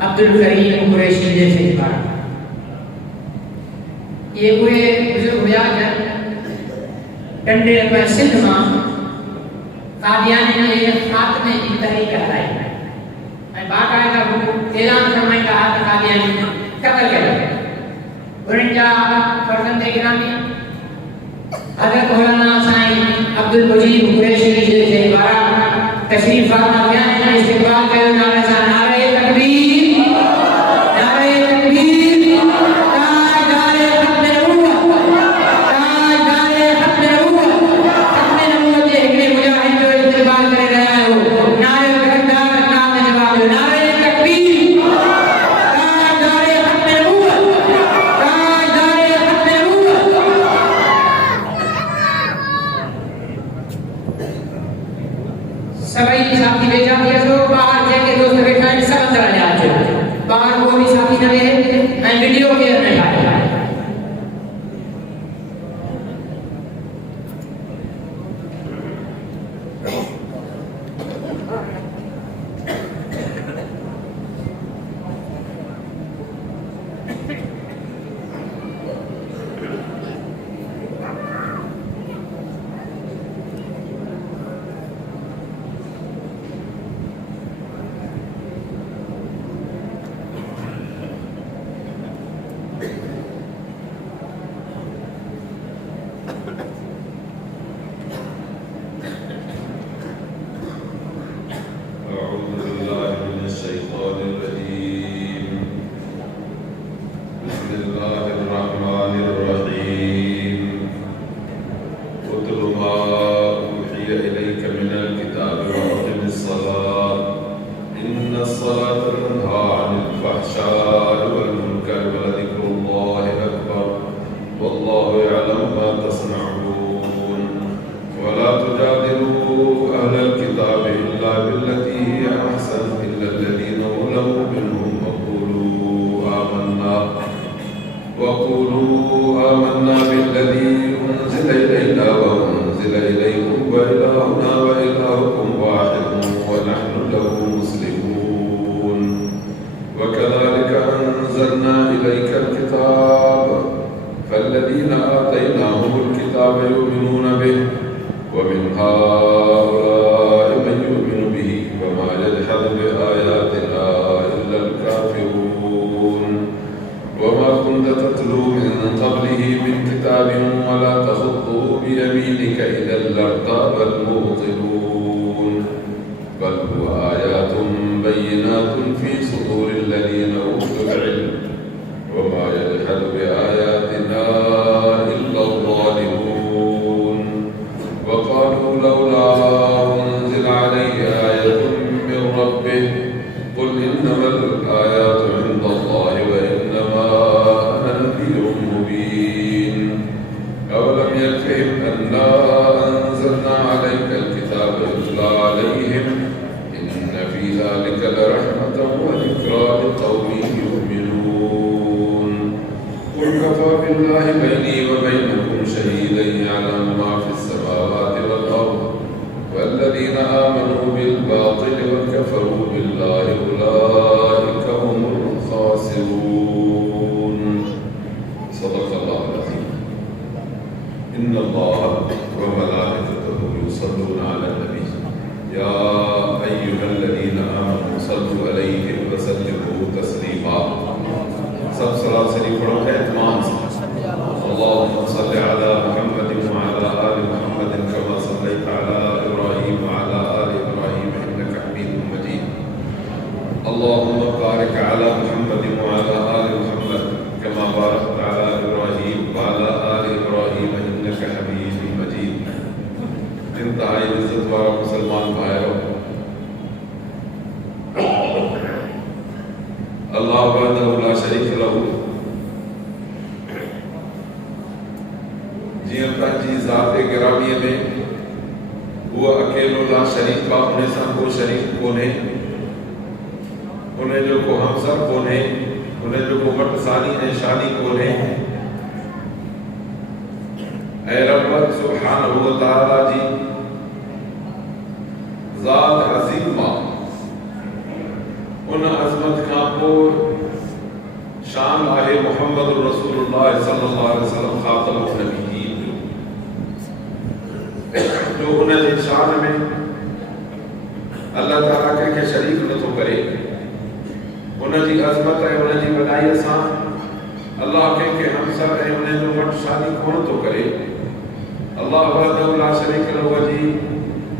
अब्दुल करीम कुरैशी जैसे बात ये हुए बुजुर्ग हुआ जन टंडे पर सिंध मां कादियानी ने ये खात्मे की तहरीक हलाई ऐं बाकायदा ऐलान फरमाईंदा हुआ त कादियानी कतल कया उन्हनि जा फर्ज़ंद गिरामी हज़रत मौलाना साईं अब्दुल मुजीब कुरैशी जैसे वारा तशरीफ फरमा किया है इस्तक़बाल कयो नारे सां नारे तकबीर नारे तकबीर ताजदारे खत्म नबूवत ताजदारे खत्म नबूवत जे हिकड़े मुजाहिद जो इस्तक़बाल करे रहा हो नारे तकबीर नाम जवाब दो नारे तकबीर ताजदारे खत्म नबूवत ताजदारे खत्म नबूवत सभी साथी बेचा दिया सो बाहर जेके दोस्त बैठा है सब अंदर आ जाते बाहर वो भी साथी न रहे एंड वीडियो के अंदर आए उन्हें जो को हमसर कोने उन्हें जो को मटसानी है शानी कोने ऐ रब सुब्हानहु व तआला जी ज़ात अज़ीमा उन अज़मत खां पोइ शान आहे मुहम्मद रसूलुल्लाह सल्लल्लाहु अलैहि वसल्लम ख़ातमुन नबिय्यीन जो उन जी शान में अल्लाह ताला कंहिंखे शरीक नथो करे। उन जी अज़मत ऐं उन जी वॾाईअ सां अल्लाह कंहिंखे हमसर ऐं उन जो वटि शादी कोन थो करे। अल्लाह वहदहु ला शरीक लहू जी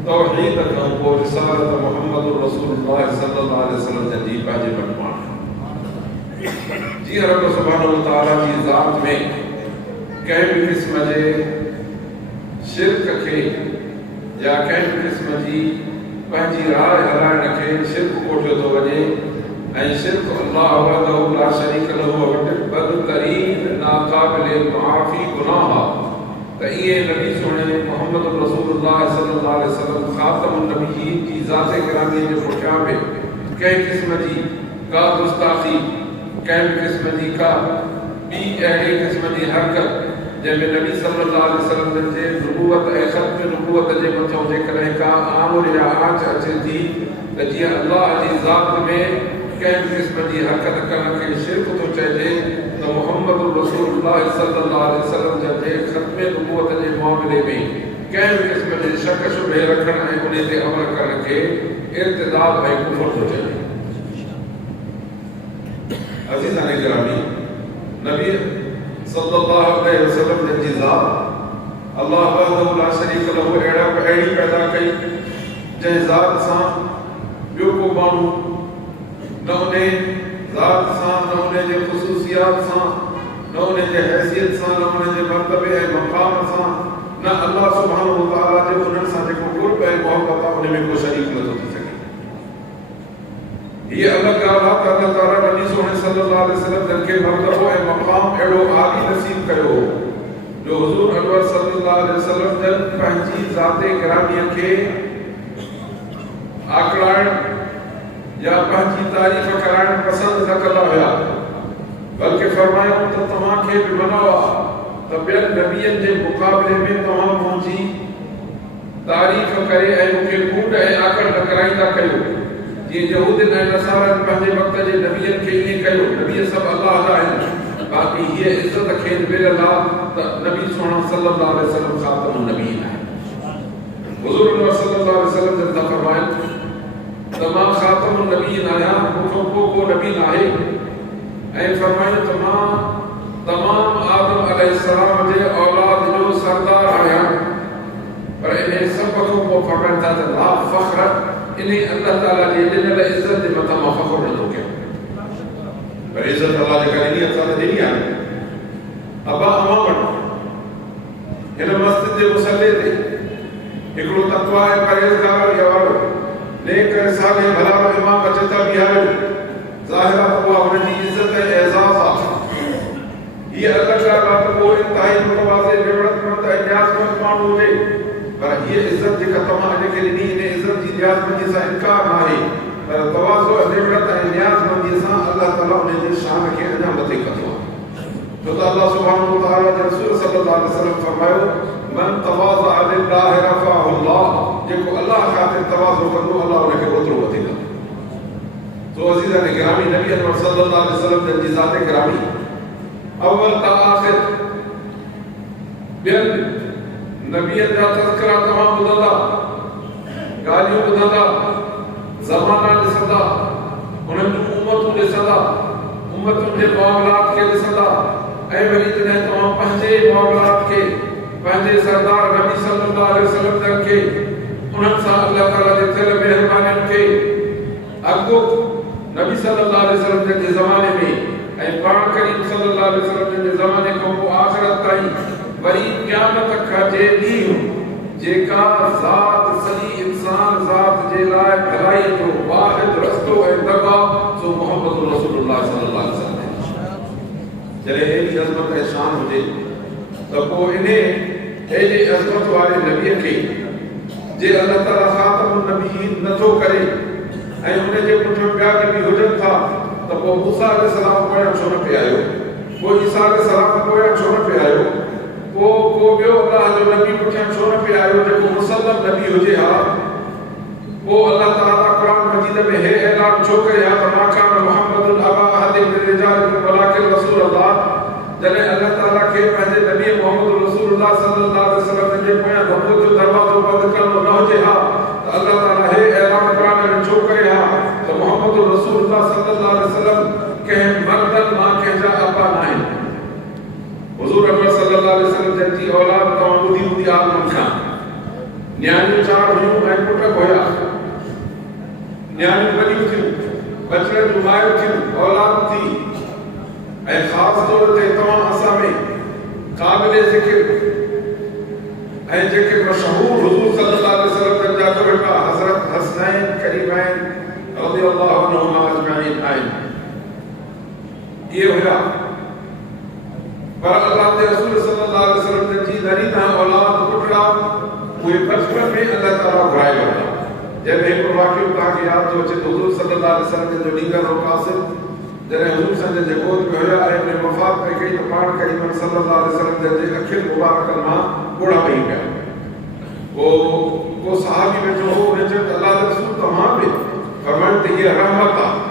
तौहीद खां पोइ रिसालत मुहम्मद रसूलुल्लाह सल्लल्लाहु अलैहि वसल्लम जी पंहिंजे वटि जीअं रब सुब्हानहु व तआला जी ज़ात में कंहिं बि क़िस्म जे शिरक खे या कंहिं बि क़िस्म जी पंहिंजी राय हलाइण खे शिरक कोठियो थो वञे ऐं शिरक अल्लाह वहदहु ला शरीक लहू वटि बदतरीन नाक़ाबिल मुआफ़ी गुनाह आहे। त इहे नबी सोणे मुहम्मद रसूलुल्लाह सल्लल्लाहु अलैहि वसल्लम ख़ातमुन नबिय्यीन जी ज़ात गिरामी जे पुठियां बि कंहिं क़िस्म जी का गुस्ताखी कंहिं बि क़िस्म जी का ॿी अहिड़ी क़िस्म जी हरकत जंहिंमें नबी सल्लल्लाहु अलैहि वसल्लम जे नबूवत ऐं ख़त्म नबूवत जे मथां जेकॾहिं का आमूर या आंच अचे थी त जीअं अल्लाह जी ज़ात में कंहिं बि क़िस्म जी हरकत करण खे शिरक थो चइजे त मुहम्मद रसूलुल्लाह सल्लल्लाहु अलैहि वसल्लम जे ख़त्म नबूवत जे मामले में कंहिं बि क़िस्म जे शक शुबे रखण ऐं उन ते अमल करण खे इर्तिदाद ऐं कुफर थो चइजे। अज़ीज़ान गिरामी, नबी सल्लल्लाहु अलैहि वसल्लम जी ज़ात अल्लाह वहदहु ला शरीक लहू अहिड़ी पैदा कई जंहिं ज़ात सां ॿियो को माण्हू न उन ज़ात सां न उन जे ख़ुसूसियात सां न उन जे हैसियत सां न उन जे मर्तबे ऐं मक़ाम सां न अल्लाह सुब्हानहु व तआला जे उन्हनि सां जेको क़ुर्ब ऐं मोहब्बत आहे उन में को शरीक नथो थी सघे। ये अलग ॻाल्हि आहे त अल्लाह ताला नबी सोणे सल्लल्लाहु अलैहि वसल्लम जन खे मर्तबो ऐं मक़ाम अहिड़ो आली नसीब कयो जो हुज़ूर अनवर सल्लल्लाहु अलैहि वसल्लम जन पंहिंजी ज़ाते गिरामीअ खे आकड़ाइण या पंहिंजी तारीफ़ कराइण पसंदि न कंदा हुआ, बल्कि फरमायो त तव्हांखे बि मनो आहे त ॿियनि नबियनि जे मुक़ाबले में तव्हां मुंहिंजी तारीफ़ करे ऐं मूंखे कूड़ ऐं आकड़ न कराईंदा कयो जीअं यहूदियुनि ऐं नसारनि पंहिंजे वक़्त जे नबियनि खे ईअं कयो। नबी सभु अल्लाह जा आहिनि, बाक़ी हीअ इज़त खे मिलियल आहे त नबी सोना सल्लल्लाहु अलैहि वसल्लम ख़ातमुन नबिय्यीन आहे। हुज़ूर सल्लल्लाहु अलैहि वसल्लम जन था फरमाइनि त मां ख़ातमुन नबिय्यीन आहियां, मूंखां पोइ को नबी न आहे ऐं फरमाइनि त मां तमाम आदम अलैहिस्सलाम जे औलाद जो सरदार आहियां। पर इन सभ खां पोइ फरमाइनि था त ला फ़ख्र, इन अल्लाह ताला जी ॾिनल इज़त जे मथां मां फ़ख्र नथो कयां। पर इज़त अल्लाह जे करे ॾिनी असां ॾिनी आहे। अबा अमां वटि हिन मस्जिद जे मुसले ते हिकिड़ो तक़वा ऐं परहेज़गार वारो नेक ऐं सालिह भला इमाम अचे था बीहारियो, ज़ाहिर आहे उहा हुनजी इज़त ऐं एज़ाज़ आहे। हीअ अलॻि ॻाल्हि आहे त को इंतिहाई मुतवाज़े निवड़तमंद ऐं न्याज़मंद माण्हू हुजे, पर हीअ इज़त जेका तव्हां हिनखे ॾिनी इन इज़त जी न्याज़मंदीअ सां इनकार न आहे, पर तवाज़ो निवड़त ऐं न्याज़मंदीअ सां अल्लाह ताला उन जे शान खे अञा मथे कंदो आहे। छो त अल्लाह सुब्हानहु व तआला जे रसूल सल्लल्लाहु अलैहि वसल्लम फरमायो मन तवाज़अ लिल्लाहि रफ़अहु अल्लाह, जेको अल्लाह ख़ातिर तवाज़ो कंदो अल्लाह उनखे ओतिरो वधीक कंदो। तो अज़ीज़ान गिरामी, नबी अनवर सल्लल्लाहु अलैहि वसल्लम जी ज़ात गिरामी अव्वल ता आख़िर ॿियनि नबियनि जा तज़किरा तव्हां ॿुधंदा, ॻाल्हियूं ॿुधंदा, ज़माना ॾिसंदा, उन्हनि जूं उम्मतूं ॾिसंदा, उम्मतुनि जे मामलात खे ॾिसंदा ऐं वरी जॾहिं तव्हां पंहिंजे मामलात खे पंहिंजे सरदार नबी सल्लल्लाहु अलैहि वसल्लम जन खे उन्हनि सां अल्लाह ताला जे थियल महिरबानियुनि खे अॻो नबी सल्लल्लाहु अलैहि वसल्लम जे ज़माने में ऐं पाण करीम सल्लल्लाहु अलैहि वसल्लम जे ज़माने खां पोइ आख़िरत ताईं वरी क़यामत खां जे ॾींहुं जेका ज़ात सॼी इंसान ज़ात जे लाइ भलाई जो वाहिद रस्तो ऐं दगा सो मुहम्मद रसूलुल्लाह सल्लल्लाहु अलैहि वसल्लम। जॾहिं अहिड़ी अज़मत ऐं शान हुजे त पोइ इन अहिड़े अज़मत वारे नबीअ खे जे अल्लाह ताला ख़ातमुन नबिय्यीन नथो करे ऐं उन जे पुठियां ॿिया नबी हुजनि था त पोइ मूसा अलैहिस्सलाम पोयां छो न पिया आहियो, पोइ ईसा अलैहिस्सलाम पोयां छो न पिया आहियो, को ॿियो अल्लाह जो नबी पुठियां छो न पिया आहियो जेको मुसल्लम नबी हुजे हा। वो अल्लाह ताला कुरान मजीद में है ऐलान छो करे हा मा कान मुहम्मदुन अबा अहदिन मिन रिजालिकुम वलाकिन रसूलुल्लाह जने अल्लाह ताला के पंहिंजे नबी मोहम्मद रसूलुल्लाह सल्लल्लाहु अलैहि वसल्लम जे पोयां नबूवत जो दरवाज़ो बंद करणो न हुजे हा त अल्लाह ताला हे ऐलान कुरान में छो करे हा त मोहम्मद रसूलुल्लाह सल्लल्लाहु अलैहि वसल्लम के मर्दन मां के जा अब्बा नाहे हुजूर अकबर सल्लल्लाहु अलैहि वसल्लम जी औलाद तो बुधी आलम खां न्याणी चार हुयूं ऐं पुट होया न्याणी वॾियूं थियूं बचड़नि जूं मायूं थियूं औलाद थी ऐं ख़ासि तौर ते तव्हां असां में क़ाबिल ज़िक्र ऐं जेके मशहूर हुजूर सल्लल्लाहु अलैहि वसल्लम जा बेटा हज़रत हसनैन करीमैन रज़ियल्लाहु अन्हुमा अजमईन आहिनि ये हुया पर अल्लाह के रसूल सल्लल्लाहु अलैहि वसल्लम जी नरीना औलाद पुटड़ा उहे बचपन में अल्लाह ताला घुराए वठा जब एक वाक़ियो तव्हांखे यादि थो अचे त हुजूर सल्लल्लाहु अलैहि वसल्लम जो ॾींगर हो कासिम जॾहिं हुजूर संजय जे गोद में हुया ऐं उन वफ़ात पई कई त पाण करीम सल्लल्लाहु अलैहि वसल्लम जे अखियुनि मुबारकनि मां ॻोढ़ा पई पिया को सहाबी वेठो हो उन चयो त अल्लाह जो रसूल तव्हां बि फरमायो त हीअ रहमत आहे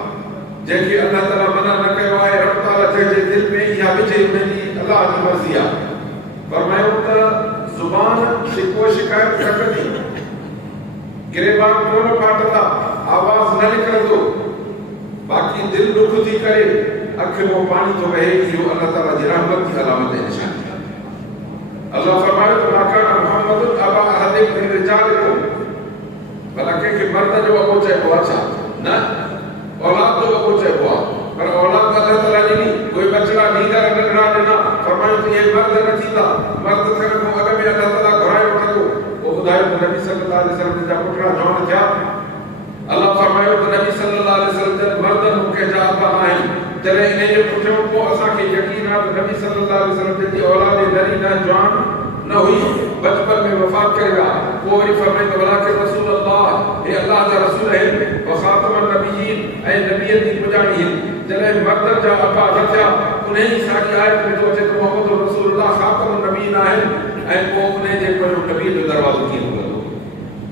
जंहिंखे अल्लाह ताला मना न कयो आहे रब ताला जंहिंजे दिलि में इहा विझे उनजी अल्लाह जी मर्ज़ी आहे फरमायो त ज़ुबान शिकवो शिकायत न कंदी गिरेबान कोन फाटंदा आवाज़ न निकिरंदो बाक़ी दिल दुख थी करे अखि में पानी थो वहे इहो अल्लाह ताला जी रहमत जी अलामत ऐं निशानी आहे अल्लाह फरमायो त मा कान मुहम्मदुन अबा अहदिन मिन रिजालिकुम भला कंहिंखे मर्द जो अबो चइबो आहे छा न औलाद जो अबो चइबो आहे पर औलाद अल्लाह ताला ॾिनी कोई बचड़ा नींदर नंढड़ा ॾिना फरमायो त इहे मर्द न थींदा मर्द थियण खां अॻु में अल्लाह ताला घुराए वठंदो ॿुधायो त नबी सल्लल्लाहु अलैहि वसल्लम जा पुटड़ा जवान थिया अल्लाह फरमायो त नबी सल्लल्लाहु अलैहि वसल्लम जा मर्दन कंहिंजा अब्बा न आहिनि जॾहिं इन जे पुठियों पोइ असांखे यकीन आहे त नबी सल्लल्लाहु अलैहि वसल्लम जी औलाद नरीना जवान न हुई बचपन में वफ़ात करे विया पोइ वरी फरमायो त वलाकिन रसूलुल्लाह हे अल्लाह जा रसूल आहिनि व ख़ातमुन नबिय्यीन ऐं नबियनि जी पुॼाणी आहिनि जॾहिं मर्दनि जा अब्बा न थिया उन ई साॻी आयत में थो अचे त मोहम्मद रसूलुल्लाह ख़ातमुन नबिय्यीन आहिनि ऐं पोइ उन जे पोयां नबी जो दरवाज़ो कीअं खुलंदो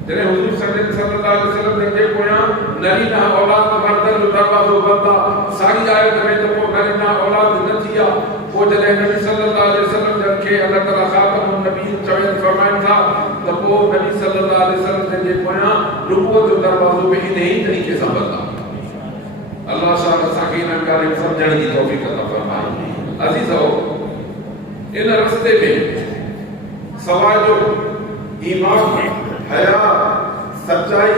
जॾहिं हुजूर सल्लल्लाहु अलैहि वसल्लम जे पोयां नरीना औलाद मर्दनि जो दरवाज़ो बंदि आहे साॻी आयत में त पोइ नरीना औलाद न थी आहे पोइ जॾहिं नबी सल्लल्लाहु अलैहि वसल्लम खे अल्लाह ताला ख़ातमुन नबीयीन चवनि फरमाइनि था त पोइ नबी सल्लल्लाहु अलैहि वसल्लम जे पोयां नबूवत जो दरवाज़ो बि इन ई तरीक़े सां बंदि आहे अल्लाह शाह असांखे इन ॻाल्हियुनि सम्झण जी तौफ़ीक़ अता फ़रमाए अज़ीज़ो इन रस्ते में सवाइ जो ईमान हया सच्चाई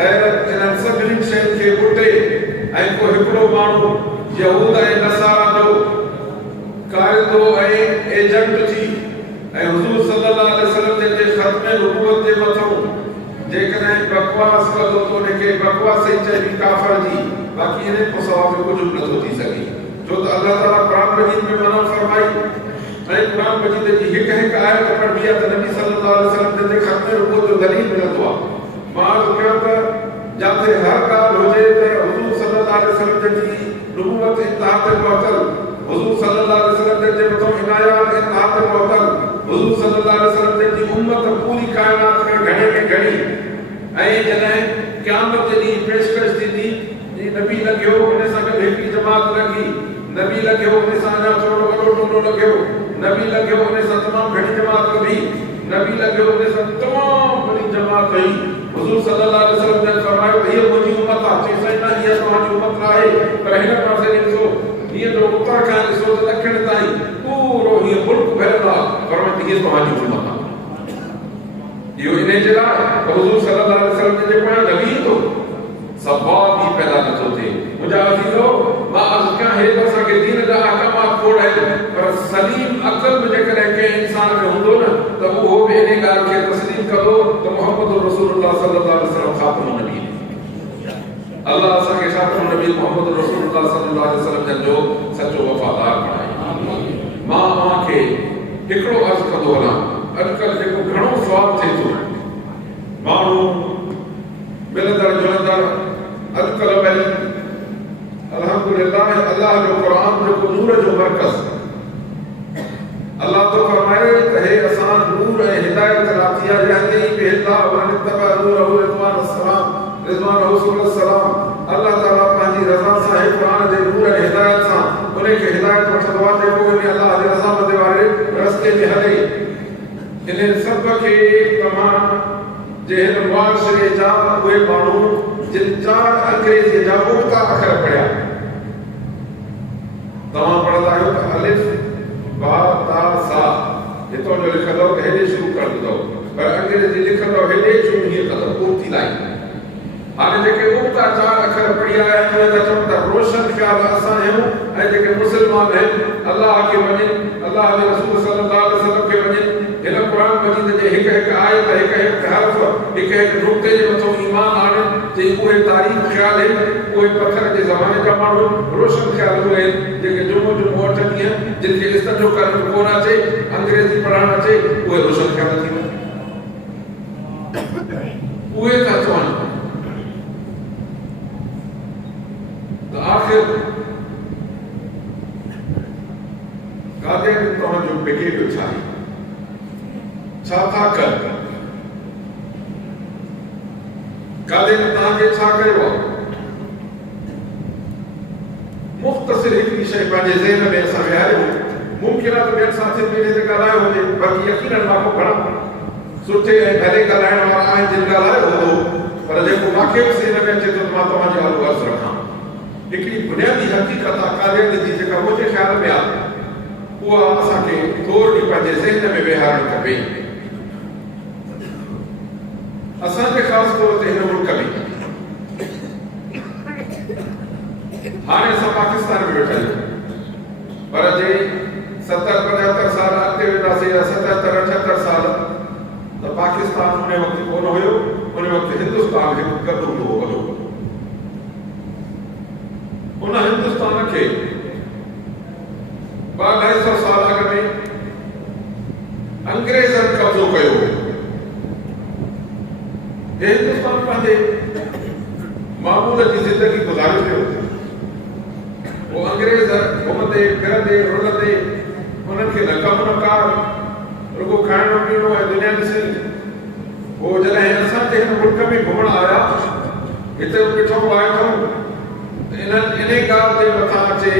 गैरत इन्हनि सभिनी शयुनि खे पुटे ऐं को हिकिड़ो माण्हू यहूद ऐं नसारा जो क़ाइदो ऐं एजेंट थी ऐं हुजूर सल्लल्लाहु अलैहि वसल्लम जे ख़त्म नबूवत जे मथां जेकॾहिं बकवास कंदो त उनखे बकवास ई चइबी काफ़िर जी बाक़ी इन खां सवाइ कुझु बि नथो थी सघे छो त अल्लाह ताला क़ुरान मजीद में मना फरमाई ऐं क़ुरान मजीद जी हिकु आयत पढ़बी आहे त नबी सल्लल्लाहु अलैहि वसल्लम जे ख़त्म नबूवत जो दलील मिलंदो आहे मां कयो त जाते हर ॻाल्हि हुजे त हुजूर सल्लल्लाहु अलैहि वसल्लम जी नबूवत इंतहा ते पहुतल हुजूर सल्लल्लाहु अलैहि वसल्लम जे मथां इनायात इंतहा ते पहुतल हुजूर सल्लल्लाहु अलैहि वसल्लम जी उम्मत पूरी कायनात में घणे में घणी ऐं जॾहिं क़यामत जे ॾींहुं पेशकश थींदी नबी लॻियो उन सां गॾु हिकिड़ी जमात लॻी नबी लॻियो उन सां अञा थोरो वॾो टोलो लॻियो नबी लॻियो उन सां तमामु घणी जमात लॻी नबी लॻियो उन सां तमामु वॾी जमात हुई हुजूर सल्लल्लाहु अलैहि वसल्लम ने फरमायो हीअ मुंहिंजी उम्मत आहे चई साईं न हीअ तव्हांजी उम्मत आहे पर हिन पासे ॾिसो हीअ जो उत्तर खां ॾिसो त ॾखिण ताईं पूरो हीअ मुल्क भरियल आहे फरमायो हीअ तव्हांजी उम्मत आहे इहो इन जे लाइ हुजूर सल्लल्लाहु अलैहि वसल्लम जे पोयां लॻी थो सवाल ही पैदा नथो थिए मुंहिंजा अज़ीज़ो मां अर्ज़ु कयां हे त असांखे दीन जा अहकामात खोड़ आहिनि पर सलीम अक़ल बि जेकॾहिं कंहिं इंसान में हूंदो न त उहो बि इन ॻाल्हि खे तस्लीम कंदो त मोहम्मद रसूलुल्लाह सल्लल्लाहु अलैहि वसल्लम ख़ातमुन नबी अल्लाह असांखे ख़ातमुन नबी मोहम्मद रसूलुल्लाह सल्लल्लाहु अलैहि वसल्लम जो सचो वफ़ादार बणाए मां खे हिकिड़ो अर्ज़ु कंदो हलां अॼुकल्ह जेको घणो सुवाल थिए थो माण्हू मिलंदड़ जुलंदड़ अॼुकल्ह वरी अल्हम्दुलिल्लाह अल्लाह जो क़ुरान जो नूर जो मरकज़ अल्लाह तो फरमाए त हे असां नूर ऐं हिदायत लाथिया रहंदे ई बेहदा वन तबा नूर रिज़वान अस्सलाम रिज़वान हुसैन सलाम अल्लाह ताला पंहिंजी रज़ा सां ऐं क़ुरान जे नूर ऐं हिदायत सां उन खे हिदायत वठंदो आहे जेको इन अल्लाह जे रज़ामत वारे रस्ते में हले। इन सभ खे तव्हां जे हिन मुआशिरे जा उहे माण्हू जिन 4 अंग्रेज़ीअ जा उक्ता अखर पढ़िया। तव्हां पढ़ंदा आहियो त अलिफ बा ता सा हितां जो लिखंदव हेॾे शुरू करे ॾींदव, पर अंग्रेज़ी लिखंदव हेॾे शुरू हीअं कंदव उक्ती लाइन। हाणे जेके उक्ता 4 अखर पढ़िया आहिनि उहे त चवनि था रोशन ख़्याल असां आहियूं, ऐं जेके मुस्लमान आहिनि अल्लाह खे मञनि, अल्लाह जे रसूल सल्लल्लाहु अलैहि वसल्लम खे मञनि, हिन क़ुरान मजीद जे हिकु आयत हिकु हर्फ़ हिकु नुक़्ते जे मथां ईमान आणनि जे उहे तारीख़ ख़्याल आहिनि, उहे पत्थर जे ज़माने जा माण्हू रोशन ख़्याल उहे आहिनि जेके जुमो जुमो वठंदी आहिनि, जिन खे इस्तजो करणु कोन अचे, अंग्रेज़ी पढ़णु अचे, उहे रोशन ख़्याल थी वञनि। उहे था चवनि त आख़िर काॾे तव्हांजो बिगेड़ियो छा आहे, छा था कनि, काॾे तव्हांखे छा कयो आहे। मुख़्तसिर हिकिड़ी शइ पंहिंजे ज़हन में असां विहारियो। मुमकिन आहे त ॿियनि साथियुनि में हिते ॻाल्हायो हुजे, बाक़ी यकीनन मां को घणा सुठे ऐं भले ॻाल्हाइण वारा आहिनि जिन ॻाल्हायो हूंदो, पर जेको मूंखे बि ज़हन में अचे थो त मां तव्हांजे हवाले अर्ज़ु रखां। हिकिड़ी बुनियादी हक़ीक़त आहे कालियत जी जेका मुंहिंजे ख़्याल में आहे, उहा असांखे थोरी पंहिंजे ज़हन में विहारणु खपे। असांजे ख़ासि तौर ते हिन मुल्क में हाणे असां पाकिस्तान में वेठा आहियूं, पर जे 70-75 साल अॻिते वेंदासीं या 77-78 साल त पाकिस्तान उन वक़्तु कोन हुयो, उन वक़्तु हिंदुस्तान हिकु गॾु हूंदो हो वॾो। उन हिंदुस्तान खे 200-250 साल अॻु में अंग्रेज़नि कब्ज़ो कयो हो। हे हिंदुस्तान पंहिंजे मामूल जी ज़िंदगी गुज़ारे पियो। वो अंग्रेज़ घुमंदे फिरंदे रुलंदे उन्हनि खे न कमु न कार, रुगो खाइणो पीअणो ऐं दुनिया ॾिसणी। वो जॾहिं असांजे हिन मुल्क में घुमण आया, हिते ॾिठो आया अथऊं त इन ॻाल्हि जे मथां अचे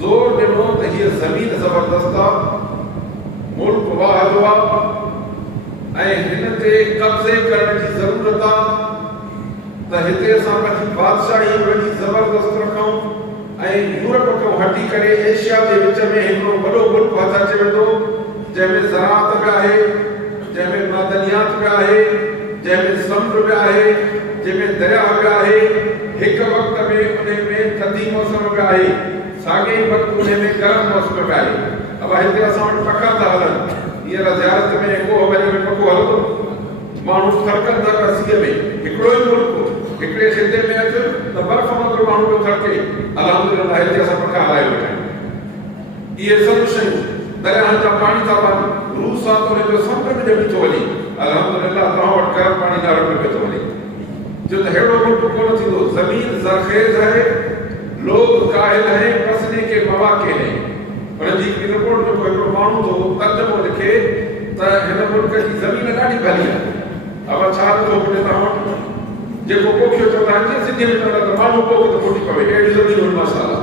ज़ोर ॾिनो त हीअ ज़मीन ज़बरदस्त आहे, मुल्क वाहिदो आहे ऐं हिन ते कब्ज़े करण जी ज़रूरत आहे त हिते असां पंहिंजी बादशाही वॾी ज़बरदस्त रखूं ऐं यूरोप खां हटी करे एशिया जे विच में हिकिड़ो वॾो मुल्क हथ अची वेंदो, जंहिंमें ज़राअत बि आहे, जंहिंमें मादनियात बि आहे, जंहिंमें समुंड बि आहे, जंहिंमें दरिया बि आहे। हिकु वक़्त में उन में थधी मौसम बि आहे, साॻे ई वक़्तु उन में गरम मौसम बि आहे। अब हिते असां वटि पखा था हलनि, हींअर ज़ियारत में को वरी में पखो हलंदो, माण्हू थरकनि था रसीअ में। हिकिड़ो ई मुल्क हिकिड़े खिते में अचु त बर्फ़ मथां माण्हू पियो थरके, अल्हम्दुलिल्लाह हिते असां पखा हलाए वेठा आहियूं। इहे सभु शयूं दरियाहनि जा पाणी था वहनि, रूस आहे त हुनजो समुंड बि ॼमी थो वञे, अल्हम्दुलिल्लाह तव्हां वटि गरम पाणी न रखियो पियो थो वञे। जो त अहिड़ो मुल्क कोन थींदो। ज़मीन ज़रख़ेज़ है, लोग काहिल हैं, बसने के मवाक़े हैं। उनजी हिकिड़ी रिपोर्ट जेको हिकिड़ो माण्हू थो तर्जुमो लिखे त हिन मुल्क जी ज़मीन ॾाढी भली आहे। अब छा थो पुॼे तव्हां वटि जेको पोखियो चवंदा आहिनि सिंधीअ में चवंदा त माण्हू पोखे त फुटी पवे, अहिड़ी ज़मीन हुई माशाअल्लाह।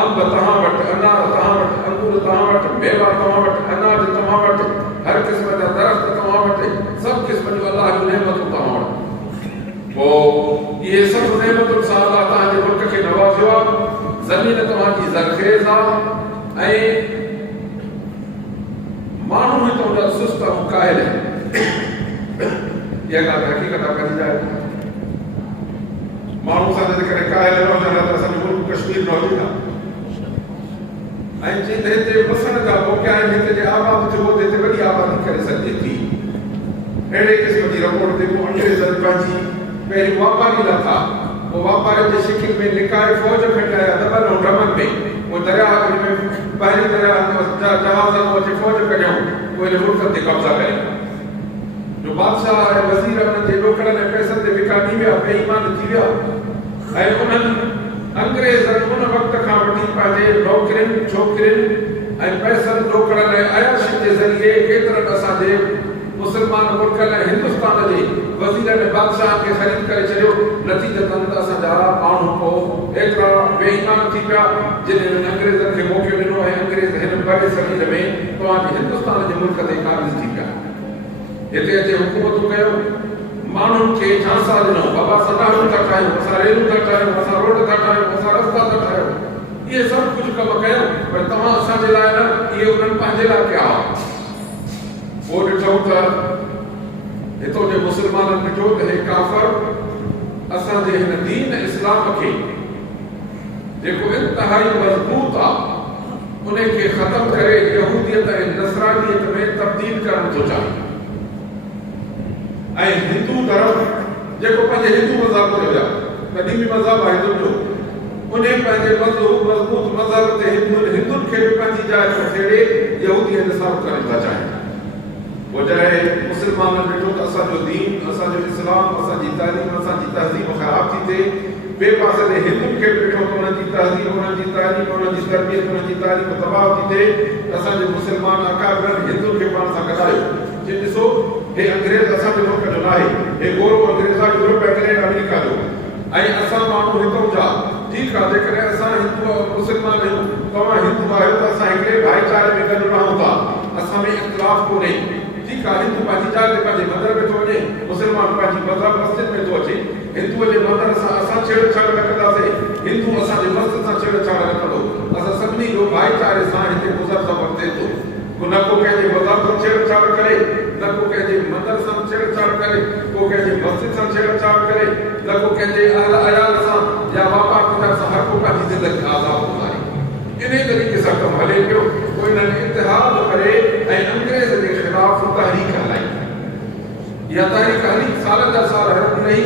अंब तव्हां वटि, अनार तव्हां वटि, अंगूर तव्हां वटि, मेवा तव्हां वटि, अनाज तव्हां वटि, हर क़िस्म जा दरख़्त तव्हां वटि, सभु क़िस्म जूं अलाह जूं नेमतूं तव्हां वटि। पोइ इहे सभु नेमतुनि सां अलाह तव्हांजे मुल्क खे नवाज़ियो आहे। ज़मीन तव्हांजी ज़रख़ेज़ आहे ऐं माण्हू हितां जा सुस्त ऐं काहिल आहिनि। इहा ॻाल्हि हक़ीक़त आहे कढी जाए। माण्हू सां जॾहिं करे काहिल न हुजनि त असांजो मुल्क कश्मीर न हुजे हा। ऐं चई त हिते वसण जा मौक़ा आहिनि, हिते जे आबाद थियो त हिते वॾी आबादी करे सघिजे थी। अहिड़े क़िस्म जी रिपोर्ट ते पोइ अंग्रेज़नि पंहिंजी पहिरीं वापारी लथा, पोइ वापारी जे शिकिल में लिकाए फ़ौज खणी आया दॿनि ऐं ड्रमनि में। पोइ दरिया में पहिरीं दरिया जहाज़ में अची फ़ौज कढियऊं, पोइ हिन मुल्क ते कब्ज़ा कयऊं। जो बादशाह ऐं वज़ीर उन्हनि जे ॾोकड़नि ऐं पैसनि ते विकामी विया, बेईमान थी विया ऐं उन्हनि अंग्रेज़नि उन वक़्त खां वठी पंहिंजे नौकरियुनि, छोकिरियुनि ऐं पैसनि ॾोकड़नि ऐं अयाशी जे ज़रिए केतिरनि असांजे मुसलमान मुल्क लाइ हिंदुस्तान जे वज़ीर ने बादशाह खे ख़रीद करे छॾियो। नतीजतन असांजा माण्हू पोइ एतिरा बेईमान थी पिया जिन्हनि अंग्रेज़नि खे मौक़ो ॾिनो ऐं अंग्रेज़ हिन बड़े समीर में तव्हांजे हिंदुस्तान जे मुल्क ते काबिज़ थी पिया। हिते अचे हुकूमतूं कयो, माण्हुनि खे झांसा ॾिनो, बाबा असां ॾाढो था ठाहियूं, असां रेलूं था ठाहियूं, असां रोड था ठाहियूं, असां रस्ता था ठाहियूं, इहे सभु कुझु कम कयूं, पर तव्हां असांजे लाइ न, इहे उन्हनि पंहिंजे लाइ कया। पोइ ॾिठो त हितों जे मुस्लमाननि ॾिठो त हे काफ़र असांजे हिन दीन इस्लाम खे जेको इंतहाई मज़बूत आहे उन खे ख़तमु करे यहूदियत ऐं नसरानियत में तब्दील करणु थो चाहे ऐं हिंदू धर्म जेको पंहिंजे हिंदू मज़हब ते हुया, क़दीमी मज़हब आहे हिंदुनि जो, उन पंहिंजे मज़बूत मज़हब ते हिंदुनि खे बि पंहिंजी जाइ ते छेड़े यहूदी ऐं नसारो करणु था चाहिनि। वजह मुसलमाननि ॾिठो त असांजो दीन, असांजो इस्लाम, असांजी तालीम, असांजी तहज़ीब ख़राब थी थिए। ॿिए पासे ते हिंदुनि खे ॾिठो त उन्हनि जी तहज़ीब, उन्हनि जी तालीम, उन्हनि जी तरबियत, उन्हनि जी तालीम तबाह थी थिए। असांजे मुसलमान अकाबिरनि हिंदुनि खे पाण सां गॾायो, जे ॾिसो हे अंग्रेज़ असांजे मुल्क जो न आहे, हे गोरो अंग्रेज़ आहे यूरोप, इंग्लैंड, अमेरिका जो, ऐं असां माण्हू हितों जा। ठीकु आहे, जेकॾहिं असां हिंदू मुसलमान आहियूं, तव्हां हिंदू आहियो त असां हिकिड़े भाईचारे में गॾु रहूं था, असां में इख़्तिलाफ़ कोन्हे। ठीकु आहे, हिंदू पंहिंजी जाइ ते पंहिंजे मंदर में थो वञे, मुसलमान पंहिंजी मज़हब मस्जिद में थो अचे। हिंदूअ जे मंदर सां असां छेड़छाड़ न कंदासीं, हिंदू असांजे मस्जिद सां छेड़छाड़ न कंदो। असां सभिनी जो भाईचारे सां हिते गुज़र वर्ते थो। न को कंहिंजे मज़हब सां छेड़छाड़ करे, न को कंहिंजे मंदर सां छेड़छाड़ करे, को कंहिंजे मस्जिद सां छेड़छाड़ करे, न को कंहिंजे अयाल सां या वापार पिता सां, हर को पंहिंजी ज़िंदगी आज़ादु हूंदा आहे। इन तरीक़े सां कमु हले पियो। पोइ हिननि इतिहाद करे ऐं अंग्रेज़ जे ख़िलाफ़ तहरीक हलाई। इहा तहरीक हली सालनि जा साल हलंदी रही।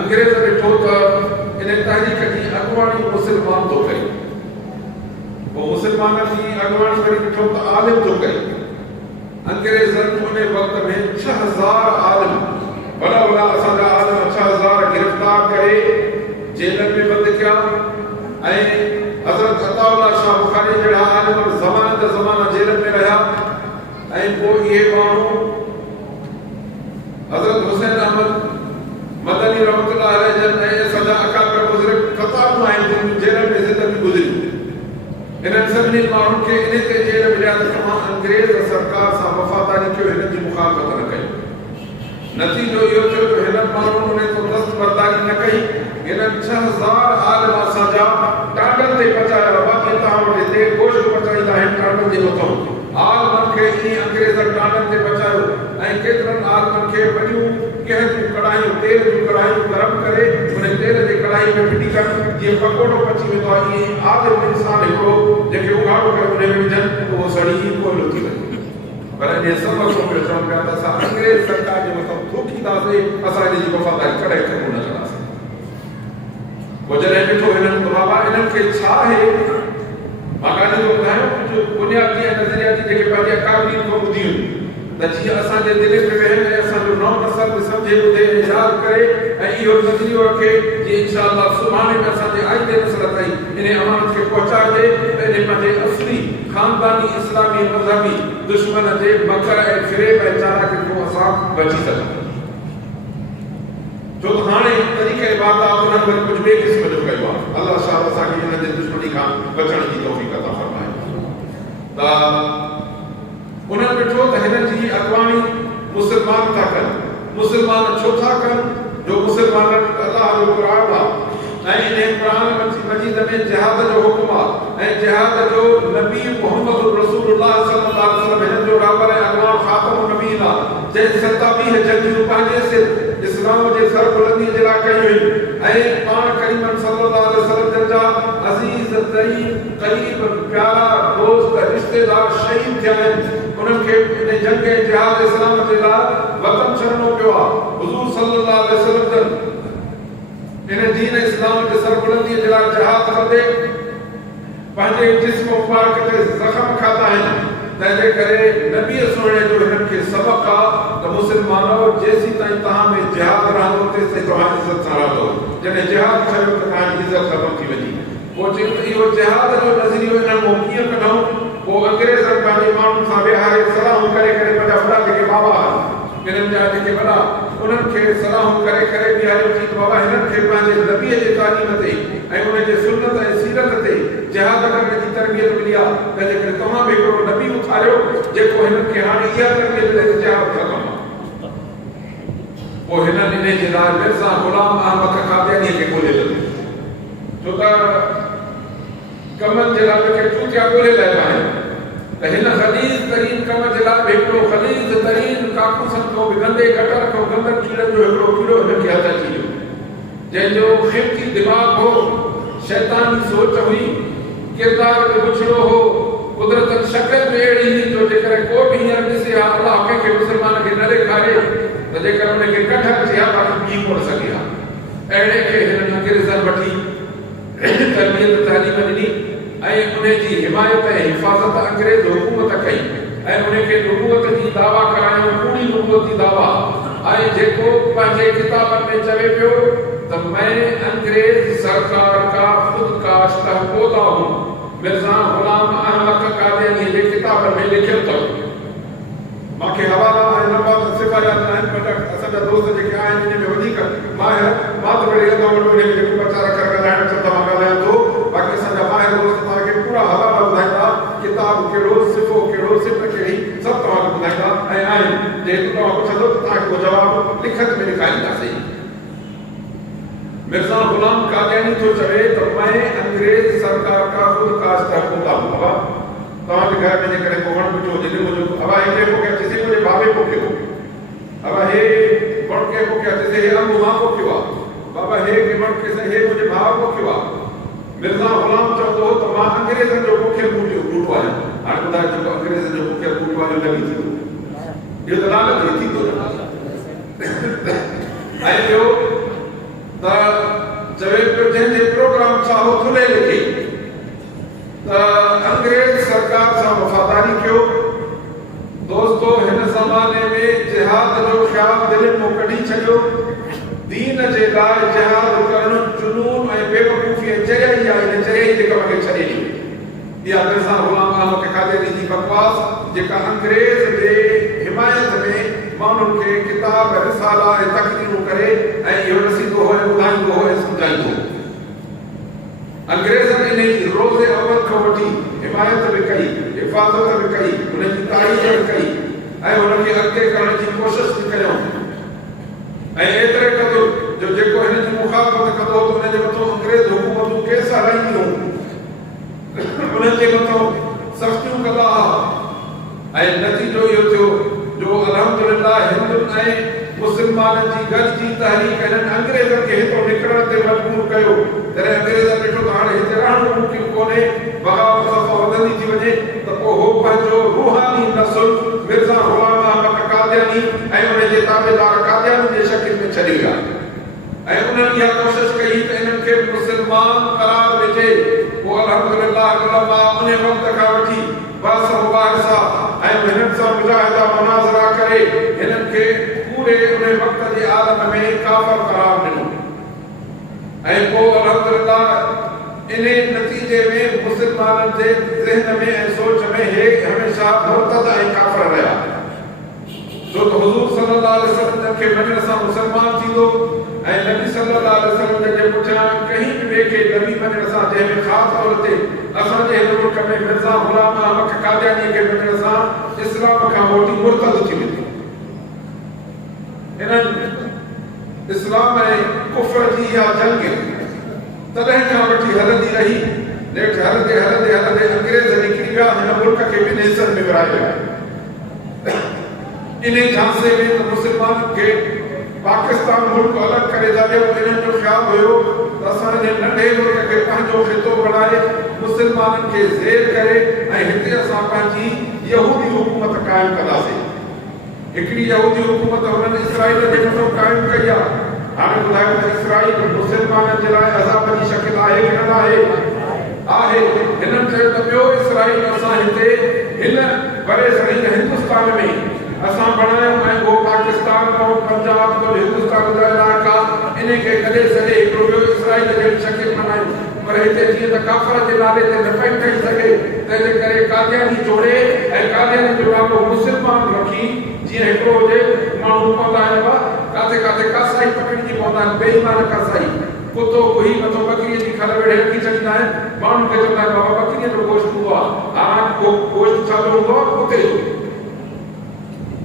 अंग्रेज़ ॾिठो त इन तहरीक जी अॻुवाणी मुसलमान थो करे, पोइ मुसलमाननि जी अॻुवाणी करे ॾिठो त आलिम थो करे। अंग्रेज़नि उन वक़्त में 6000 आलिम, वॾा वॾा असांजा आलिम 6000 गिरफ़्तार करे जेलनि में बंदि कया ऐं हज़रत अताउल्ला शाह बुखारी जहिड़ा आलिम ज़माने जा ज़माना जेलनि में रहिया। ऐं पोइ इहे माण्हू हज़रत हुसैन अहमद मदनी रहमतुल्लाह अलैह जन ऐं असांजा अकाबिर बुज़ुर्ग क़तारूं आहिनि जिन जेलनि में ज़िंदगी गुज़री। इन्हनि सभिनी माण्हुनि खे इन ते जेल मिलिया त तव्हां अंग्रेज़ सरकार सां वफ़ादारी कयो, हिन जी मुखालफ़त न कयो। नतीजो इहो थियो त हिननि माण्हुनि उन तो दस्तबरदारी न कई। हिननि 6000 आलिम असांजा टांगनि ते पचाया। बाक़ी तव्हां वटि हिते गोश्त पचाईंदा आहिनि टांगनि जे मथां। आलिमनि खे ईअं अंग्रेज़ टांगनि ते पचायो ऐं केतिरनि आलिमनि खे वॾियूं कंहिं कढ़ाइयूं, तेल जूं कढ़ाइयूं गरम करे उन तेल जे कढ़ाई में फिटी कनि, जीअं पकोड़ो पची वेंदो आहे, ईअं आलिम इंसान हिकिड़ो जंहिंखे उघाड़ो करे उन में विझनि त उहो सड़ी कोयलो थी वञे। पर इन सबक़ में चवनि पिया त असां अंग्रेज़ सरकार जे मथां थूकींदासीं, असां इन जी वफ़ादारी कॾहिं क़बूल न कंदासीं। पोइ जॾहिं ॾिठो हिननि त बाबा इन्हनि खे छा आहे, मां ॻाल्हि थो ॿुधायां कुझु बुनियादी ऐं नज़रियाती जेके पंहिंजे अकाबिरीन खां ॿुधी हुयूं त जीअं असांजे दिलि में वेहनि ऐं असांजो नओं नसल सम्झे ॿुधे यादि करे ऐं इहो नज़रियो रखे जीअं इंशाअल्लाह सुभाणे में असांजे आईंदे नसल ताईं इन अमानत खे पहुचाइजे त इन पंहिंजे असली ख़ानदानी इस्लामी मज़हबी दुश्मन जे मकर ऐं फ़रेब ऐं चालाकी खां असां बची सघूं। छो त हाणे तरीक़े इबादत उन्हनि वरी कुझु ॿिए क़िस्म जो कयो आहे। अलाह शाह असांखे हिन जे दुश्मनी खां बचण जी तौफ़ीक़ अता फ़रमाए। त उन्हनि ॾिठो त हिन जी अॻुवाणी मुसलमान था कनि। मुसलमान छो था कनि? जो मुसलमाननि अलाह जो क़ुरान आहे ऐं इन क़ुरान मजीद में जिहाद जो हुकुम आहे ऐं जिहाद जो नबी मुहम्मद रसूलुल्लाह सल्लल्लाहु अलैहि वसल्लम हिन जो राबर ऐं अॻुवान ख़ातमुन नबीन आहे, जंहिं 27 जंगियूं पंहिंजे सिर इस्लाम जे सरबुलंदी जे लाइ कयूं आहिनि ऐं पाण करीमन सल्लल्लाहु अलैहि वसल्लम जा अज़ीज़ तरीन क़रीब प्यारा दोस्त रिश्तेदार शहीद थिया आहिनि। उन्हनि खे इन जंग ऐं जिहाद इस्लाम जे लाइ वतन छॾणो पियो आहे। हुज़ूर सल्लल्लाहु अलैहि वसल्लम जन इन दीन इस्लाम जे सरबुलंदी जे लाइ जिहाद कंदे पंहिंजे जिस्म मुबारक ते ज़ख़म खाधा आहिनि। तंहिंजे करे नबी सुहिणे जो हिननि खे सबक़ आहे त मुसलमानो जेसीं ताईं तव्हां में जिहाद रहंदो तेसीं ताईं तव्हां इज़त सां रहंदो। जॾहिं जिहाद छॾियो त तव्हांजी इज़त ख़तमु थी वेंदी। पोइ चयो त इहो जिहाद जो नज़रियो हिननि मां कीअं कढूं? पोइ अंग्रेज़ पंहिंजे माण्हुनि सां विहारे सलाहूं करे पंहिंजा वॾा जेके बाबा इन्हनि जा जेके वॾा उन्हनि खे सलाहूं करे करे बीहारियो थी बाबा हिननि खे पंहिंजे नबीअ जे तालीम ते ऐं उन जे सुन्नत ऐं सीरत ते जिहाद करण जी तरबियत मिली आहे त जेकॾहिं तव्हां बि हिकिड़ो नबी उथारियो जेको हिननि खे हाणे इहा तरबियत ॾे त जिहाद ख़तमु आहे। पोइ हिननि इन जे लाइ मिर्ज़ा ग़ुलाम अहमद क़ादियानी खे ॻोल्हे लथो छो त कमनि जे लाइ खे चूतिया ॻोल्हे लाइ आहिनि त हिन ख़लीज़ तरीन कम जे लाइ हिकिड़ो ख़लीज़ तरीन काकूसनि खां बि गंदे गटर खां गंदनि कीड़नि जो हिकिड़ो कीड़ो हिन खे हथ अची वियो जंहिंजो ख़िफ़्ती दिमाग़ हो शैतानी सोच हुई किरदार बि बुछड़ो हो कुदरतनि शक्ल बि अहिड़ी हुई जो जेकर को बि हींअर ॾिसे हा अलाह कंहिंखे मुस्लमान खे न ॾेखारे त जेकर उनखे कढ अचे हा बाक़ी ॿी कोन सघे हा अहिड़े खे हिननि अंग्रेज़नि वठी तरबियत तालीम ॾिनी ऐं उन जी हिमायत ऐं हिफ़ाज़त अंग्रेज़ हुकूमत कई ऐं उनखे नुबूवत जी दावा करायो पूरी नुबूवत जी दावा ऐं जेको पंहिंजे किताबनि में चवे पियो त मैं अंग्रेज़ सरकार का खुद काश्ता पौधा हूं मिर्ज़ा ग़ुलाम अहमद क़ादियानी जे किताबनि में लिखियो अथव। मूंखे हवाला ऐं लंबा सिफ़ा यादि न आहिनि पर असांजा दोस्त जेके आहिनि इन में वधीक मां त वरी जेको प्रचार कर ॻाल्हाइण चवंदा मां ॻाल्हायां थो बाक़ी असांजा ॿाहिरि दोस्त तव्हांखे पूरा हवाला ॿुधाईंदा किताब कहिड़ो सिफ़ो कहिड़ो सिफ़ कहिड़ी सभु तव्हांखे ॿुधाईंदा ऐं आहिनि जेको तव्हां पुछंदो त तव्हांखे उहो जवाबु लिखत में लिखाईंदासीं। मिर्ज़ा ग़ुलाम क़ादियानी थो चवे त मैं अंग्रेज़ सरकार का खुद काश्ता पौधा हूं बाबा तव्हांजे घर में जेकॾहिं को वण ॿूटो हुजे मुंहिंजो हवा हिकिड़े पोखे अचे मुंहिंजे बाबे पोखियो हवा हे वण कंहिं पोखे अचे हे अंब मां पोखियो आहे बाबा हे वण कंहिं हे मुंहिंजे भाउ पोखियो आहे। मिर्ज़ा ग़ुलाम चवंदो त मां अंग्रेज़नि जो पोखियल ॿूटो आहियां हाणे ॿुधायो जेको अंग्रेज़नि जो पोखियल ॿूटो आहे लॻी थींदो इहो त लालच ई थींदो ऐं ॿियो त चवे पियो जंहिंजे प्रोग्राम सां हो थुले लिखी त अंग्रेज़ सरकार सां वफ़ादारी कयो दोस्तो हिन ज़माने में जिहाद जो ख़्यालु दिलि मां कढी छॾियो दीन जे लाइ जिहाद करणु जुनून ऐं बेवकूफ़ी ऐं चरियाई आहे हिन चरियाई जे कम खे छॾे ॾियो। इहा मिर्ज़ा ग़ुलाम अहमद क़ादियानी जी बकवास जेका अंग्रेज़ जे हिमायत में माण्हुनि खे किताब रिसाला ऐं तक़रीरूं करे ऐं इहो रसीदो हो ऐं ॿुधाईंदो हो ऐं सम्झाईंदो हो। अंग्रेज़नि इन जी रोज़े अवल खां वठी हिमायत बि कई हिफ़ाज़त बि कई उन जी तारीफ़ बि कई ऐं उनखे अॻिते करण जी कोशिशि बि कयूं ऐं एतिरे क़दुरु जो जेको हिन जी मुखालफ़त कंदो हो त उन जे मथां अंग्रेज़ हुकूमतूं केस हलाईंदियूं उन्हनि जे मथां सख़्तियूं कंदा हुआ ऐं नतीजो इहो थियो जो अल्हम्दुलिल्लाह हिंदुनि ऐं मुस्लमाननि जी गॾिजी तहरीक हिननि अंग्रेज़नि खे हितां निकिरण ते मजबूर कयो जॾहिं अंग्रेज़नि ॾिठो त हाणे हिते रहणु मुमकिन कोन्हे बग़ावत सफ़ा वधंदी थी वञे त पोइ हो पंहिंजो रूहानी नसुल मिर्ज़ा ग़ुलाम अहमद क़ादियानी ऐं उन जे ताबेदार क़ादियानी जे शकिल में छॾे विया ऐं उन्हनि इहा कोशिशि कई त इन्हनि खे मुस्लमान करार ॾिजे। पोइ अल्हम्दुलिल्लाह उलमा उन वक़्त खां वठी बहस मुबाहिसा ऐं हिननि सां मुजाहिदा मुनाज़रा करे हिननि खे पूरे उन वक़्त जे आलम में काफ़िर करार ॾिनो ऐं पोइ अल्हम्दुलिल्लाह इन नतीजे में मुस्लमाननि जे ज़हन में ऐं सोच में हे हमेशह मुर्तद ऐं काफ़िर रहिया छो त हुज़ूर सल्लल्लाहु अलैहि वसल्लम खे मञण सां मुस्लमान थींदो ऐं नबी सल्लल्लाहु अलैहि वसल्लम जे पुठियां कंहिं बि ॿिए खे नबी मञण सां जंहिंमें ख़ासि तौर ते असांजे हिन मुल्क में मिर्ज़ा ग़ुलाम अहमद क़ादियानी खे मञण सां इस्लाम खां मोटी मुर्तद थी वेंदी। हिननि इस्लाम ऐं कुफ़र जी इहा जंग तॾहिं खां वठी हलंदी रही नेठि हलंदे हलंदे हलंदे अंग्रेज़ निकिरी विया हिन मुल्क खे ॿिनि हिसनि में विराए विया। इन झांसे में त मुस्लमाननि खे पाकिस्तान मुल्क अलॻि करे छॾियो इन्हनि जो ख़्यालु हुयो त असां इन नंढे मुल्क खे पंहिंजो ख़ितो बणाए मुस्लमाननि खे ज़ेर करे ऐं हिते असां पंहिंजी यहूदी हुकूमत क़ाइमु कंदासीं। हिकिड़ी यहूदी हुकूमत हुननि इसराईल जे मथां क़ाइमु कई आहे। हाणे ॿुधायो त इसराईल मुस्लमाननि जे लाइ अज़ाब जी शकिल आहे की न आहे? हिननि चयो त ॿियो इसराईल असां हिते हिन वरे सरीर हिंदुस्तान में असां बणायूं ऐं उहो पाकिस्तान ऐं पंजाब जो हिंदुस्तान जा इलाइक़ा इन खे गॾे सॼे हिकिड़ो ॿियो इसराईल जहिड़ी शकिल बणायूं पर हिते जीअं त काफ़र जे नाले ते न पई ठही सघे तंहिंजे करे क़ादियानी जोड़े ऐं क़ादियानी जो नालो मुस्लमान रखी जीअं हिकिड़ो हुजे माण्हू पवंदा आहिनि काथे काथे कसाई पकड़जी पवंदा आहिनि बेईमान कसाई कुतो कोई मथो बकरीअ जी खल वेड़े रखी छॾींदा आहिनि माण्हुनि खे चवंदा आहिनि बाबा बकरीअ जो गोश्त हूंदो आहे हाणे गोश्त छा जो हूंदो आहे कुते जो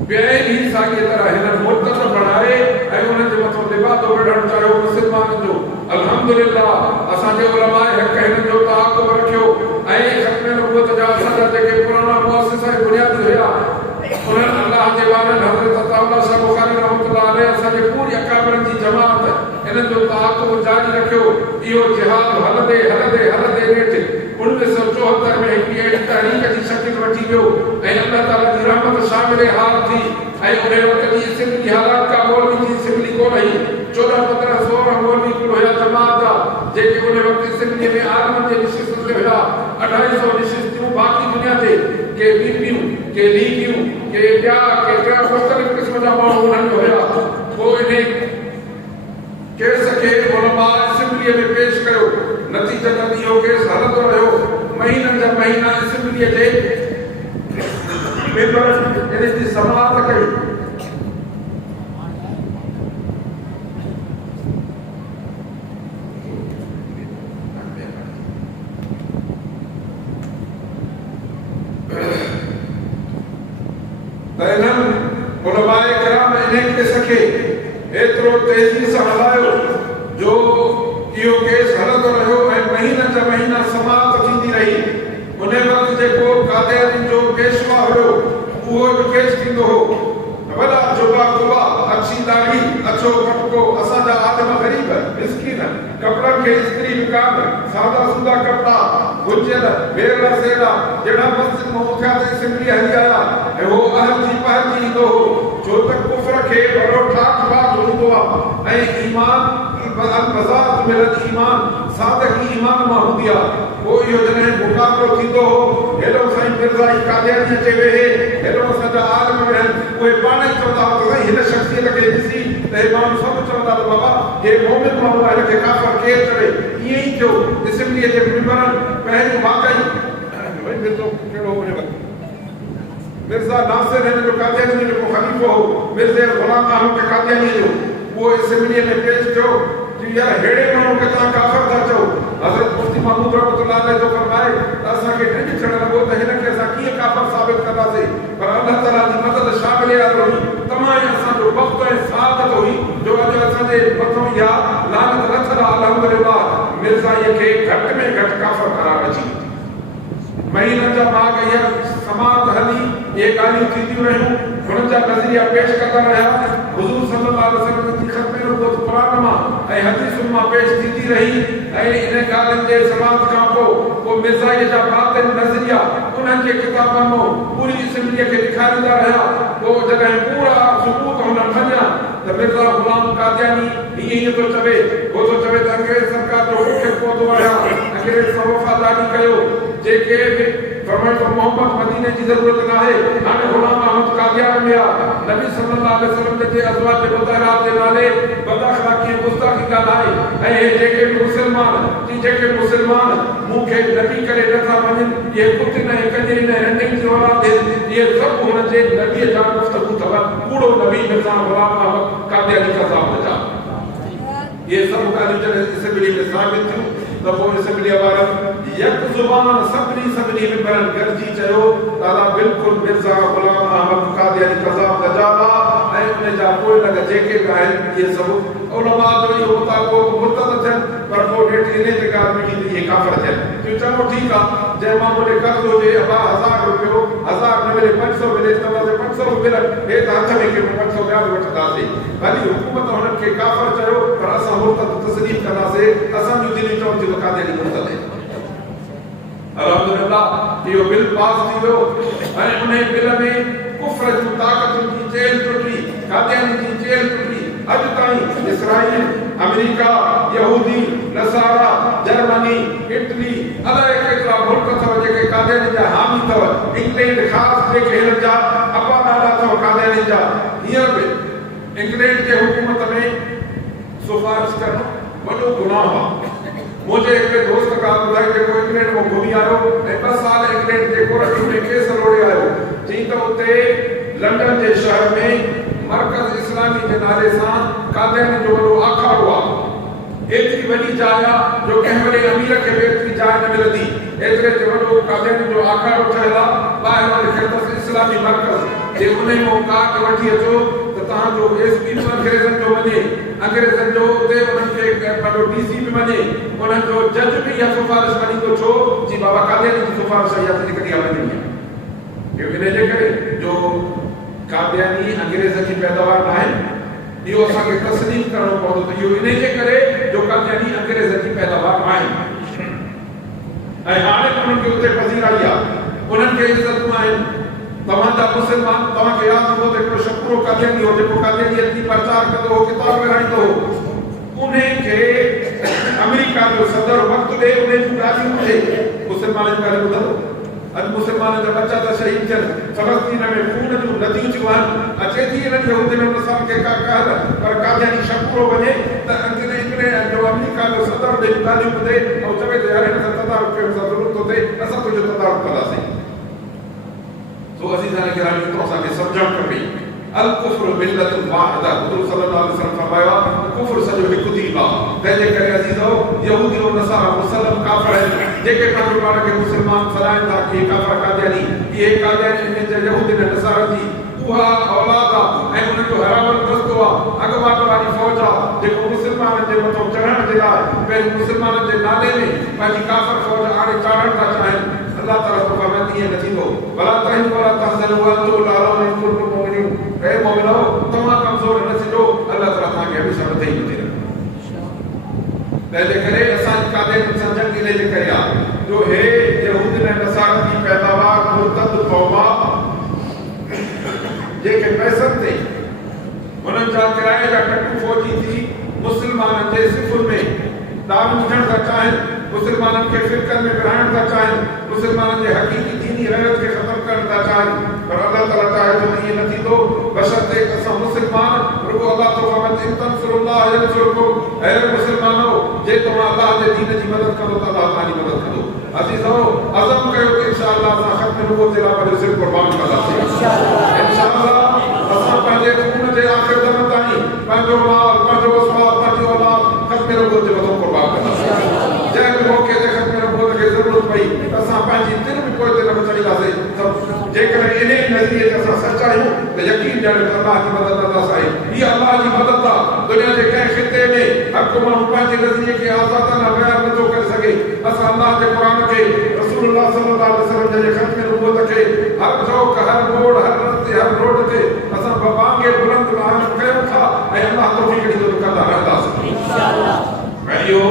ॿिए ॾींहुं साॻिए तरह हिन मुर्तद बणाए ऐं उन्हनि जे मथां लिबातो वेढ़णु चाहियो मुस्लमाननि जो अल्हम्दुलिल्लाह असांजे उलमाए हक़ हिननि जो ताक़ुब रखियो ऐं ख़त्म नबूवत जा असांजा जेके पुराणा मुअस्सिसा ऐं बुनियादी हुया उन्हनि अल्लाह जे वारनि हज़रत अताउल्लाह शाह बुखारी रहमतुल्लाह अलैहि असांजे पूरी अकाबिरनि जी जमात हिननि जो ताक़ुब जारी रखियो इहो जिहाद हलंदे हलंदे हलंदे वेठि 1974 में हिकिड़ी अहिड़ी तहरीक जी शकिल वठी वियो ऐं अल्लाह ताला जी रहमत शामिल हाल थी ऐं उन वक़्त जी असेंबली हालात का मौलवी जी असेंबली कोन हुई 14 15 16 मौलवी कुल हुया जमात जा जेके उन वक़्त असेंबली में आलमनि जे निशिस्तुनि ते हुया 250 निशिस्तूं बाक़ी दुनिया ते के बीपियूं के लीगियूं के ॿिया के ॿिया मुख़्तलिफ़ क़िस्म जा माण्हू उन्हनि में हुया पोइ इन केस खे उलमा असेंबलीअ में पेश कयो नतीजतन इहो केस हलंदो रहियो महीननि जा महीना असेंबलीअ जे मेंबरनि इन जी समाअत कई त इन्हनि उलमाए किराम इन केस खे एतिरो तेज़ी सां हलायो जो इहो केस हलंदो रहियो ऐं महीननि जा महीना समाअत थींदी रही उन वक़्तु जेको कादियानी जो पेशवा हुयो उहो बि पेश थींदो हो वॾा जुबा कुबा अछी दाढ़ी अछो कटको असांजा आदम ग़रीब मिस्कीन कपिड़नि खे इस्त्री बि कान सादा सुदा कपिड़ा गुंजियल बेरला सेड़ा जहिड़ा मस्जिद मां उथिया त असेंबली हली आया ऐं उहो अहलजी पहलजी ईंदो हो छो त कुफ्र खे वॾो ठाठ बाट हूंदो आहे ऐं ईमान अलमज़ात मिलल ईमान सादगी ईमान मां हूंदी आहे पोइ इहो जॾहिं मुक़ाबिलो थींदो हो हेॾो साईं मिर्ज़ा कादियानी अचे वेहे हेॾो असांजा आलम आहिनि उहे पाण ई चवंदा हुआ त हिन शख़्सियत खे ॾिसी त हे माण्हू सभु चवंदा त बाबा हे मोमिन माण्हू आहे हिनखे काफ़िर केरु चवे ईअं ई थियो असेंबलीअ जे मेंबरनि पहिरियों वाक़ई भई मिर्ज़ो कहिड़ो हुजे मिर्ज़ा नासिर हिन जो कादियानी जो जेको ख़लीफ़ो हो मिर्ज़ा ग़ुलाम अहमद कादियानी जो उहो असेंबलीअ में पेश थियो कि यार हेड़े माण्हू खे तव्हां काफ़िर था चओ हज़रत मुफ्ती महमूद रहमतुल्लाह अलैहि जो फरमाए त असांखे ॾिठ थियण लॻो त हिनखे असां कीअं काफ़िर साबित कंदासीं पर अल्लाह ताला जी मदद शामिल हुई तमामु असांजो वक़्तु ऐं सादत हुई जो अॼु असांजे मथां इहा लानत लथल आहे अल्हम्दुलिल्लाह मिर्ज़ाईअ खे घटि में घटि काफ़िर करार अची महीननि जा बाग इहा समाअत हली इहे ॻाल्हियूं थींदियूं रहियूं हुननि जा नज़रिया पेश कंदा रहिया हुज़ूर सल्लल्लाहु अलैहि वसल्लम जी ख़त्म नबूवत क़ुरान मां ऐं हदीसुनि मां पेश थींदी रही ऐं इन ॻाल्हियुनि जे समाअत खां पोइ मिर्ज़ाईअ जा बातिन नज़रिया उन्हनि जे किताबनि मां पूरी असेंबलीअ खे ॾेखारींदा रहिया पोइ जॾहिं पूरा सबूत हुन मञिया त मिर्ज़ा ग़ुलाम कादियानी हीअं थो चवे उहो थो चवे त अंग्रेज़ सरकार जो हुकुम पहुतो आहियां अंग्रेज़ सां वफ़ादारी कयो जेके बि फरमाए तो मोहम्मद मदीने जी ज़रूरत न आहे हाणे ग़ुलाम अहमद कादियानी में आहे नबी सल्लल्लाहु अलैहि वसल्लम जे अज़वाज मुतहरात जे नाले बदअख़लाक़ी गुस्ताखी ॻाल्हाए ऐं जेके मुस्लमान मूंखे नबी करे नथा मञनि इहे कुते न कंजे न रंडे जी औलाद इहे सभु हुन जे नबीअ जा गुफ़्तगू अथव कूड़ो नबी मिर्ज़ा ग़ुलाम अहमद कादियानी का साबित आहे इहे सभु ॻाल्हियूं जॾहिं असेंबली में साबित थियूं त पोइ असेंबली वारनि यक ज़ुबान सभिनी मेंबरनि गॾिजी चयो दादा बिल्कुलु मिर्ज़ा ग़ुलाम अहमद कादियानी कज़ाब दजाल आहे ऐं उन जा पोइ लॻ जेके बि आहिनि इहे सभु उलमा जो इहो मुताबिक़ मुर्तद थियनि पर पोइ ॾेढ इन ते ॻाल्हि मिठी त इहे काफ़िर थियनि तूं चङो ठीकु आहे जंहिं मामूले कर्ज़ हुजे 1000 रुपयो 1000 न मिले 500 मिले तव्हां 500 मिलनि हे त हथ में के 500 ॿिया बि वठंदासीं भली हुकूमत हुननि खे काफ़िर चयो पर असां मुर्तद तस्लीम कंदासीं असांजूं दिलियूं चवनि थियूं त कादियानी मुर्तद आहे अल्हम्दुलिल्लाह इहो बिल पास थी वियो ऐं उन बिल में कुफ्र जूं ताक़तुनि जी जेल टुटी कादियानी जी जेल टुटी अॼु ताईं इसराइल अमेरिका यहूदी नसारा जर्मनी इटली अलाए केतिरा मुल्क अथव जेके कादियानी जा हामी अथव इंग्लैंड ख़ासि जेके हिननि जा अपा नाला अथव कादियानी जा हींअर बि इंग्लैंड जे हुकूमत में सिफारिश करणु वॾो गुनाह आहे मुझे हिकिड़े दोस्त ॻाल्हि ॿुधाई जेको इंग्लैंड मां घुमी आयो ऐं 2 साल इंग्लैंड जे कोर्ट में केस लड़े आयो चई त उते लंदन जे शहर में मरकज़ इस्लामी जे नाले सां कादियानी जो वॾो आखाड़ो आहे। एतिरी वॾी जाइ आहे जो कंहिं वॾे अमीर खे बि एतिरी जाइ न मिलंदी। एतिरे ते वॾो कादियानी जो आखाड़ो ठहियल आहे। ॿाहिरि वञी खेतसि इस्लामी मरकज़ जे उन में काट वठी अचो त तव्हांजो एसपी बि अंग्रेज़नि जो वञे, अंग्रेज़नि जो उते उन्हनि खे वॾो डीसी बि वञे, उन्हनि जो जज बि इहा सिफारिश खणींदो छो जी बाबा कादियानी जी सिफारिश इहा त कॾहिं हलंदी आहे। इहो इन जे करे जो कादियानी अंग्रेज़ जी पैदावार न आहिनि, इहो असांखे तस्लीम करणो पवंदो त इहो इन जे करे जो कादियानी अंग्रेज़ जी पैदावार न आहिनि। ऐं हाणे उन्हनि खे उते पज़ीराई आहे, उन्हनि खे इज़तूं आहिनि। तव्हांजा मुस्लमान, तव्हांखे यादि हूंदो त हिकिड़ो शकुरो कादियानी हो जेको कादियानीयत जी प्रचार कंदो हो, किताब विराईंदो हो। उन खे अमेरिका जो सदर वक़्तु ॾे, उन जूं ॻाल्हियूं ॿुधे। मुस्लमाननि जी ॻाल्हियूं ॿुधंदो? अॼु मुस्लमाननि जा बच्चा त शहीद थियनि, फ़लस्तीन में खून जूं नदियूं थियूं आहिनि। अचे थी इन्हनि यहूदियुनि नस्ल खे का कहर, पर कादियानी शकुरो वञे त अंग्रेज़ जो अमेरिका जो सदर ॾे ॻाल्हियूं ॿुधे ऐं चवे त यार हिन सां तदारुक करण सां ज़रूरत थो थिए, असां तुंहिंजो तदारुक कंदासीं। तो अज़ीज़ान किराम, तो असांखे सम्झणु खपे अल कुफ्र मिल्लतुन वाहिदा। हुज़ूर सल्लल्लाहु अलैहि वसल्लम फरमायो कुफ्र सॼो हिकु दीन आहे। तंहिंजे करे अज़ीज़ो, यहूदी ऐं नसारा मुसलम काफ़िर आहिनि जेके पंहिंजो पाण खे मुस्लमान सॾाइनि था कि काफ़िर कादियानी, इहे कादियानी यहूदी ऐं नसारा जी उहा औलाद आहे ऐं उन्हनि जो हरामल रस्तो आहे, अॻुवाट वारी फ़ौज आहे जेको मुस्लमाननि जे मथां चढ़ण जे लाइ पंहिंजे मुस्लमाननि जे नाले में पंहिंजी काफ़िर फ़ौज आणे चाढ़णु था चाहिनि। अल्लाह ताला तो फरमाती है न थींदो वला तहिनु वला तहज़नु वअंतुम अल-अ'लाऊना इन कुंतुम मुमिनीन। हे मोमिनो, तव्हां कमज़ोर न थींदो, अल्लाह ताला तव्हांखे हमेशह मथे ई मथे रखंदो। तंहिंजे करे असांजी कादियानी सम्झण इन जे करे आहे जो हे यहूदी ऐं नसारा जी पैदावार मुर्तद क़ौम जेके पैसनि ते उन्हनि जा किराए जा टकू फ़ौजी थी मुस्लमाननि जे सिफ़ुर में दारू विझण था चाहिनि, मुस्लमाननि खे फ़िरक़नि में विरहाइण था चाहिनि, मुस्लमाननि जे हक़ीक़ी दीनी रहत खे ख़तमु करण था चाहिनि। पर अल्लाह ताला चाहे थो त इएं न थींदो, बशर्ते असां मुस्लमान रुॻो अल्लाह तो फरमाए इन तंसुरुल्लाह यंसुरकुम। ऐ मुस्लमानो, जे तव्हां अल्लाह जे दीन जी मदद कंदो त अल्लाह तव्हांजी मदद कंदो। अज़ीज़ो, अज़म कयो कि इंशाअल्लाह असां ख़त्म नबूवत जे लाइ पंहिंजो सिर क़ुर्बान कंदासीं। इंशाअल्लाह असां पंहिंजे खून जे आख़िर दम ताईं पंहिंजो माल, पंहिंजो वसवाल, पंहिंजी औलाद ख़त्म नबूवत जे मथां क़ुर्बान कंदासीं। जंहिं बि मौक़े ते ख़त्म नबूवत खे ज़रूरत पई त असां पंहिंजी दिलि बि कोई ते न बचाईंदासीं। जेकॾहिं इन नज़रिए ते असां सच आहियूं त यकीन ॼाणे त अल्लाह जी मदद अल्लाह सां आहे। इहा अल्लाह जी मदद आहे। दुनिया जे कंहिं ख़िते में हर को माण्हू पंहिंजे नज़रिए खे आज़ादाना बयान नथो करे सघे। असां अल्लाह जे क़ुरान खे, रसूलुल्लाह सल्लल्लाहु अलैहि वसल्लम जे ख़त्म नबूवत खे हर चौक, हर मोड़, हर रस्ते, हर रोड ते असां बांगे बुलंद बयान कयूं था ऐं अल्लाह तौफ़ीक़ ॾींदो त कंदा रहंदासीं इंशाअल्लाह। ऐं इहो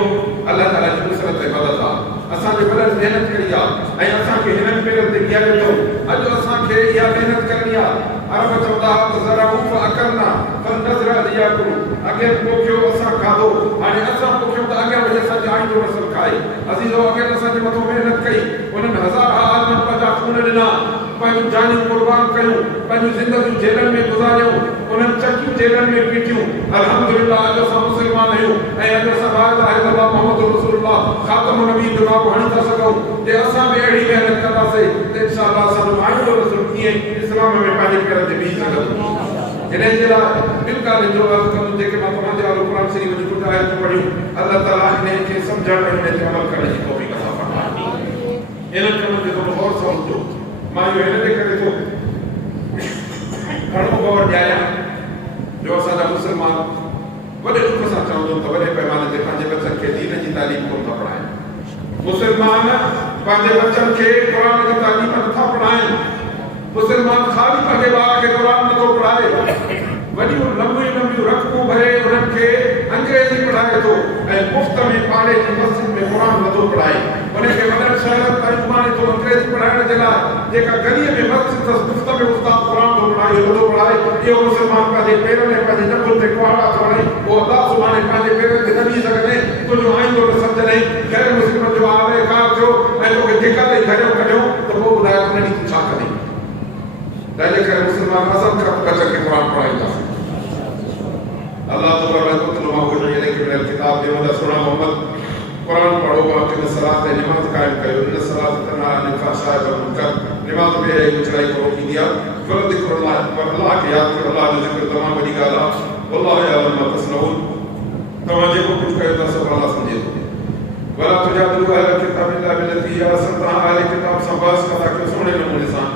अल्लाह ताला जी नुसरत ऐं मदद आहे। असांजे वॾनि महिनत कई आहे ऐं असांखे हिननि पेरनि ते बीहारियो अथऊं। अॼु असांखे इहा महिनत करणी आहे। अरब चवंदा हुआ त ज़रा उफ़ अकलना फनज़र अलियाकुम। अॻे पोखियो असां खाधो, हाणे असां पोखियूं त अॻियां वञी असांजी आईंदो नस्ल खाए। अज़ीज़ो, अॻे असांजे मथां महिनत कई, उन्हनि हज़ार आदमियुनि पंहिंजा खून ॾिना, पंहिंजूं जानियूं क़ुर्बान कयूं, पंहिंजूं ज़िंदगियूं जेलनि में गुज़ारियूं, उन्हनि चकियूं जेलनि में पीटियूं। अल्हम्दुलिल्लाह अॼु असां मुस्लमान आहियूं ऐं अॼु असां ला इलाहा इल्लल्लाह मुहम्मद रसूलुल्लाह ख़ातमुन नबी जो नालो खणी था सघूं। जे असां बि अहिड़ी महिनत कंदासीं त इंशाअल्लाह असांजो आईंदो नस्ल कीअं इस्लाम में पंहिंजे पेरनि ते बीह सघंदो। हिन जे लाइ ॿिनि ॻाल्हियुनि जो अर्ज़ु कंदुमि जेके मां तव्हांजे आलो क़ुरान शरीफ़ जी कुझु आयतूं पढ़ियूं। अल्लाह ताला हिन खे सम्झण ऐं हिन ते अमल करण जी तौफ़ीक़ अता फ़रमाए। इन्हनि कमनि ते थोरो गौर सां हुजो। मां इहो हिन जे करे थो घणो गौर ॾियां जो असांजा मुस्लमान वॾे दुख सां चवंदो त वॾे पैमाने ते पंहिंजे बचनि खे दीन जी तालीम कोन था पढ़ाइनि। मुस्लमान पंहिंजे बचनि खे क़ुरान जी तालीम नथा पढ़ाइनि। मुस्लमान ख़ाली पंहिंजे ॿार खे क़ुरान नथो पढ़ाए, वॾियूं लंबियूं लंबियूं रक़मूं भरे उन्हनि खे अंग्रेज़ी पढ़ाए थो ऐं मुफ़्त में पाड़े जी मस्जिद में क़ुरान नथो पढ़ाए। उनखे वॾनि शहरनि ताईं घुमाए थो अंग्रेज़ी पढ़ाइण जे लाइ। जेका गलीअ में मस्जिद अथसि मुफ़्त में उस्ताद क़ुरान थो पढ़ाए, नथो पढ़ाए। इहो मुस्लमान पंहिंजे पेरनि में पंहिंजे नकुल ते कुहाड़ा थो हणे। उहो अल्लाह सुभाणे पंहिंजे पेरनि ते न बीह सघंदे। तुंहिंजो आईंदो न सम्झंदे, ग़ैर मुस्लिमनि जो आलेकार थियो ऐं तोखे धिका ॾेई घरियो कढियो त पोइ ॿुधाए उन ॾींहुं तूं छा कंदे। तंहिंजे करे मुस्लमान अज़म कर बचनि खे क़ुरान पढ़ाईंदासीं। अल्लाह तो फरमाए कुतलु मा उहिया इलैका मिनल किताब जे वदा सुना मोहम्मद क़ुरान पढ़ो, अक़ीमु सलात नमाज़ क़ाइम कयो। इन सलात तनहा अनिल फ़हशाइ वल मुनकर। नमाज़ में बुराई को रोकींदी आहे। वल ज़िक्रुल्लाह अल्लाह के याद करो, अल्लाह जो ज़िक्र तमाम बड़ी ॻाल्हि आहे। वल्लाहु यअलमु मा तस्नऊन, तव्हां जेको कुझु कयो था सभु अल्लाह सम्झे थो। वला तुजादिलू अहल किताब इल्ला बिल्लती हिय अहसन, तव्हां अहल किताब सां बहस कंदा कयो सुहिणे नमूने सां,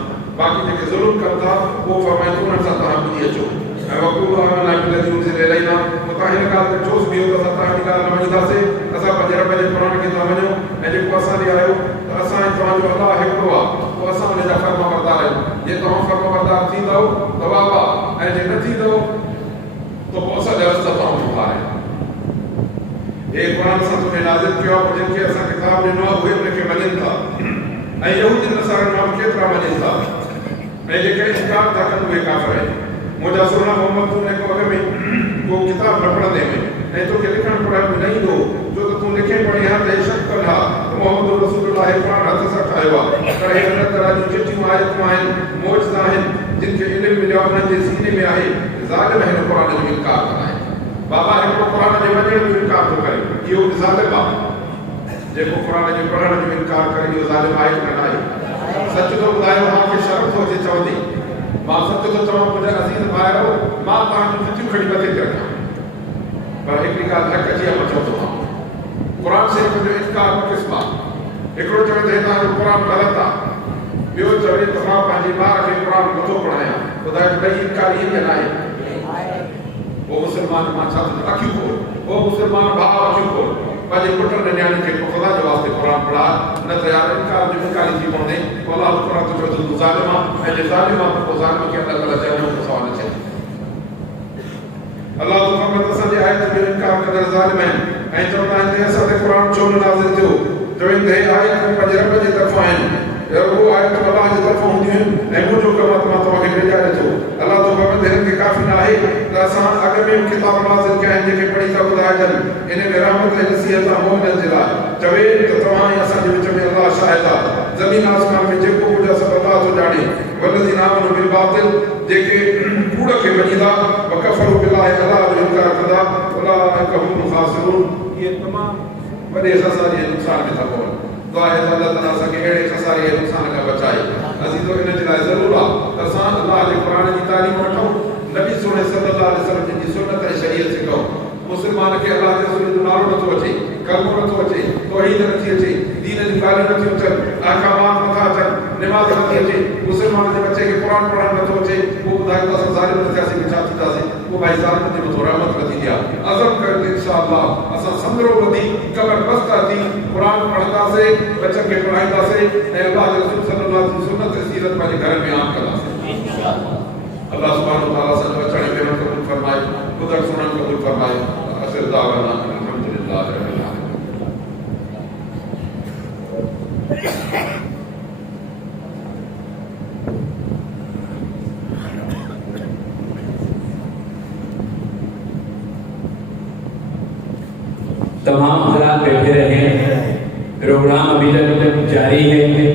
बाक़ी जेके ज़ुल्म कनि था उहो फरमाए थो उन्हनि सां तव्हां ॿुधी अचो। ऐं वक़ूलू आमना बिल्लज़ी उनज़िला इलैना, तव्हां हिन ॻाल्हि ते ठोस बीहो त असां तव्हांजी ॻाल्हि न मञींदासीं, असां पंहिंजे रब जे क़ुर खे था मञूं, ऐं जेको असां ॾे आयो त असां ऐं तव्हांजो अलाह हिकिड़ो आहे, पोइ असां उन जा फर्माबरदार आहियूं। जे तव्हां फर्माबरदार थींदव त वाह वाह, ऐं जे न थींदव त पोइ असांजा रस्ता तव्हां बेकार आहिनि। हे क़ुर असां तुम्हें नाज़िल कयो आहे, पोइ जिनखे असां किताब ॾिनो आहे उहे उनखे मञनि था, ऐं यहूदी नसारनि मां केतिरा मञनि था, ऐं जेके इनकार था कनि उहे काफ़िर आहिनि। मुंहिंजा सोना मोहम्मद, तूं हिन अॻ में को किताब न पढ़ंदे में, ऐं तोखे लिखणु पढ़णु बि न ईंदो, छो त तूं लिखे पढ़ी हा त हे शक कनि हा त मोहम्मद रसूलुल्लाह क़ुर हथ सां ठाहियो आहे। पर हे अलॻि तरह जूं चिठियूं आयतूं आहिनि, मौजज़ा आहिनि, जिन खे इल्मु मिलियो आहे उन्हनि जे सीने में आहे। ज़ालिम हिन क़ुर जो इनकार कंदा आहिनि। बाबा हिकिड़ो क़ुर जे मञण जो इनकार थो करे, इहो बि ज़ालिम आहे। जेको क़ुर जे पढ़ण जो इनकार करे इहो ज़ालिम आहे की न आहे? सच थो ॿुधायो, मूंखे शर्म थो अचे चवंदे, मां सच थो चवां, मुंहिंजा अज़ीज़ भाउर, मां तव्हांजूं चिठियूं खणी मथे थी रखां, पर हिकिड़ी ॻाल्हि हक़ जी आहे, मां चवंदो आहियां क़ुर शरीफ़ जो इनकार ॿ क़िस्म आहे। हिकिड़ो चवे त हे तव्हांजो क़ुर ग़लति आहे, ॿियो चवे त मां पंहिंजे ॿार खे क़ुर नथो पढ़ायां। ॿुधायो ॿई इनकार ईअं न आहे? वो मुसलमान मां छा थो अखियूं खोल, वो मुसलमान भाउ अखियूं खोल, पंहिंजे पुटनि ऐं नियाणियुनि खे ख़ुदा जे वास्ते क़ुर पढ़ा, न त यार इनकार जो इनकारी थी पवंदे। अलाह क़ुर थो चवे तूं ज़ालिम आहे, ऐं जे ज़ालिम आहे त पोइ ज़ालिम खे अलॻि अलॻि जहन्नम जो सवाल अचे। अलाह तो फरमाए असांजे आयत जो इनकार कंदड़ ज़ालिम आहिनि, ऐं चवंदा आहिनि त असां ते क़ुर छो न नाज़िल थियो? चवनि त हे आयत पंहिंजे रब जे तरफ़ां आहिनि, उहो आयत अलाह जे तरफ़ां हूंदियूं आहिनि, ऐं मुंहिंजो कमु आहे त मां तव्हांखे भेजाए थो। अलाह तो फरमाए हिननि खे काफ़ी न आहे त असां अॻ में किताब नाज़िल कया आहिनि जेके पढ़ी था ॿुधाइजनि, इन में रहमत ऐं नसीहत आहे मोमिननि जे लाइ। चवे त तव्हां ऐं असांजे विच में अलाह शाहिद आहे, ज़मीन आसमान में जेको कुझु आहे सभु अलाह थो ॼाणे। वल्लज़ीना आमनू बिल बातिल, जेके कूड़ खे मञींदा, वकफ़रू बिल्लाहि, अलाह जो इनकार कंदा, उलाइका हुमुल ख़ासिरून, इहे तमामु वॾे ख़सारे जे नुक़सान में था पवनि। दुआ आहे त अल्लाह ताला असांखे अहिड़े ख़सारे जे नुक़सान खां बचाए। अज़ीज़ो, इन जे लाइ ज़रूरु आहे त असां अलाह जे क़ुर जी तालीम वठूं, नबी सोने सल्लल्लाहु अलैहि वसल्लम जी सुन्नत ऐं शरीयत सिखूं। मुसलमान खे अलाह जे रसूल जो नालो नथो अचे, कलमो नथो अचे, तौहीद नथी अचे, दीन जूं ॻाल्हियूं नथियूं अचनि, अहकामात नथा अचनि, निमाज़ नथी अचे, मुसलमान जे बचे खे क़ुर पढ़णु नथो अचे, पोइ ॿुधायो त असां ज़ालिम न थियासीं, छा थींदासीं? पोइ भाई ज़ालिम जे मथां रहमत नथी ॾिया। अज़म कयो त इंशाअल्लाह असां संदरो वधी कमर बस्ता थी क़ुर पढ़ंदासीं, बचनि खे पढ़ाईंदासीं, ऐं अलाह जे रसूल सल्लल्लाहु अलैहि वसल्लम जी सुन्नत ऐं सीरत पंहिंजे घर में आम कंदासीं। अल्लाह सुब्हानहु व तआला असांजो अचण में क़बूल फरमाए, ॿुधण सुणण क़बूल फरमाए। आख़िर दावाना अल्हम्दुलिल्लाह रब्बिल आलमीन। तमाम हालात बैठे रहे, प्रोग्राम अभी तक जारी है।